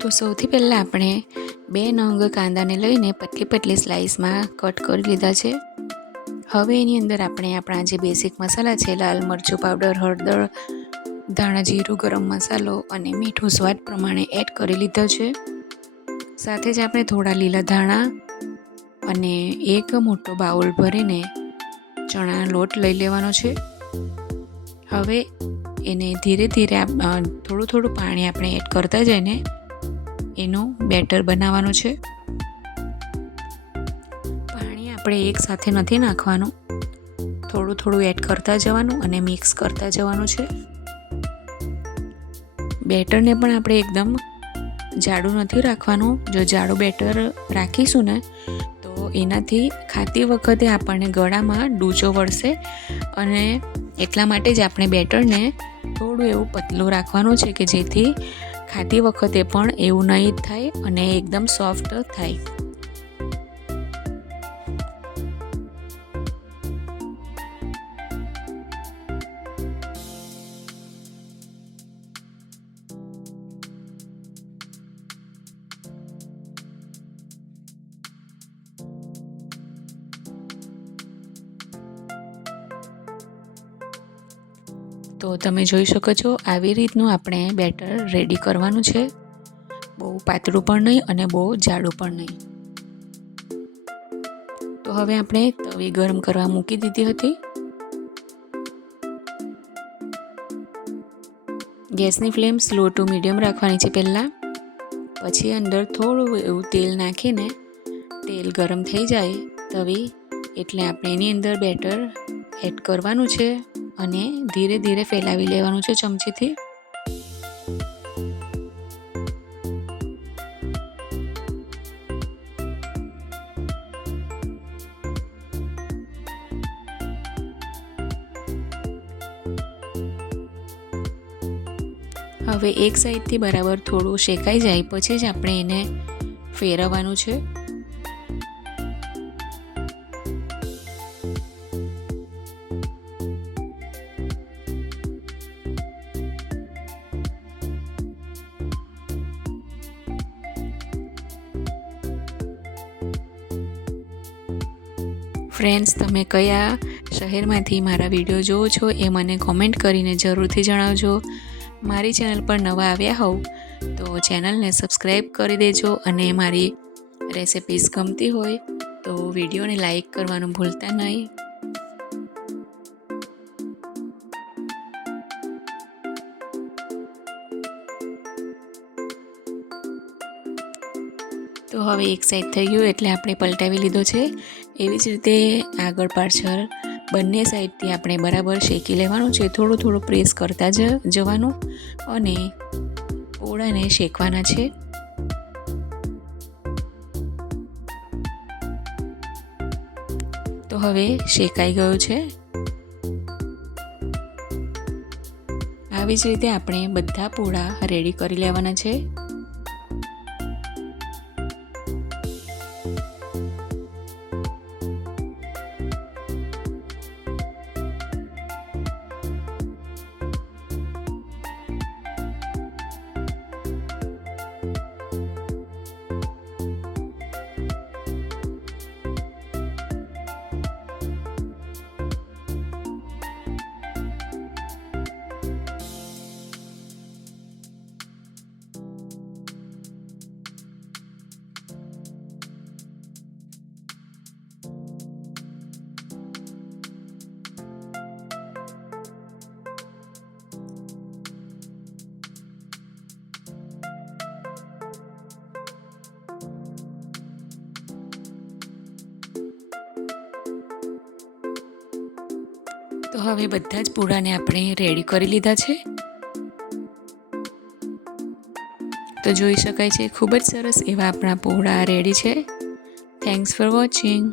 તો સૌથી પહેલાં આપણે 2 નંગ કાંદાને લઈને પતલી પતલી સ્લાઇસમાં કટ કરી લીધા છે. હવે એની અંદર આપણે આપણા જે બેસિક મસાલા છે, લાલ મરચું પાવડર, હળદર, ધાણા જીરું, ગરમ મસાલો અને મીઠું સ્વાદ પ્રમાણે એડ કરી લીધો છે. સાથે જ આપણે થોડા લીલા ધાણા અને એક મોટો બાઉલ ભરીને ચણાનો લોટ લઈ લેવાનો છે. હવે એને ધીરે ધીરે થોડું થોડું પાણી આપણે એડ કરતા જઈને એનું બેટર બનાવવાનું છે. પાણી આપણે એક સાથે નથી નાખવાનું, થોડું થોડું એડ કરતા જવાનું અને મિક્સ કરતા જવાનું છે. બેટરને પણ આપણે એકદમ જાડું નથી રાખવાનું. જો જાડું બેટર રાખીશું ને તો એનાથી ખાતી વખતે આપણને ગળામાં ડૂચો વળશે, અને એટલા માટે જ આપણે બેટરને થોડું એવું પતલું રાખવાનું છે કે જેથી ખાતી વખતે પણ એવું નહીં થાય અને એકદમ સોફ્ટ થાય. તો તમે જોઈ શકો છો, આવી રીતનું આપણે બેટર રેડી કરવાનું છે. બહુ પાતળું પણ નહીં અને બહુ જાડું પણ નહીં. તો હવે આપણે તવી ગરમ કરવા મૂકી દીધી હતી. ગેસની ફ્લેમ સ્લો ટુ મીડિયમ રાખવાની છે પહેલાં. પછી અંદર થોડું એવું તેલ નાખીને તેલ ગરમ થઈ જાય તવી એટલે આપણે એની અંદર બેટર એડ કરવાનું છે અને ધીરે ધીરે ફેલાવી લેવાનું છે ચમચીથી. હવે એક સાઈડથી બરાબર થોડું શેકાઈ જાય પછી જ આપણે એને ફેરવવાનું છે. ફ્રેન્ડ્સ, તમે કયા શહેરમાંથી મારા વિડીયો જુઓ છો એ મને કોમેન્ટ કરીને જરૂરથી જણાવજો. મારી ચેનલ પર નવા આવ્યા હોવ તો ચેનલને સબસ્ક્રાઈબ કરી દેજો, અને મારી રેસિપીઝ ગમતી હોય તો વિડીયોને લાઈક કરવાનું ભૂલતા નહીં. તો હવે એક સાઈડ થઈ ગયું એટલે આપણે પલટાવી લીધો છે. એવી જ રીતે આગળ પાછળ બંને સાઈડથી આપણે બરાબર શેકી લેવાનું છે. થોડું થોડું પ્રેસ કરતા જવાનું અને પોળાને શેકવાના છે. તો હવે શેકાઈ ગયું છે. આવી જ રીતે આપણે બધા પોળા રેડી કરી લેવાના છે. તો હવે બધા જ પૂરાને આપણે રેડી કરી લીધા છે. તો જોઈ શકાય છે ખૂબ જ સરસ એવા આપણા પોળા રેડી છે. Thanks for watching.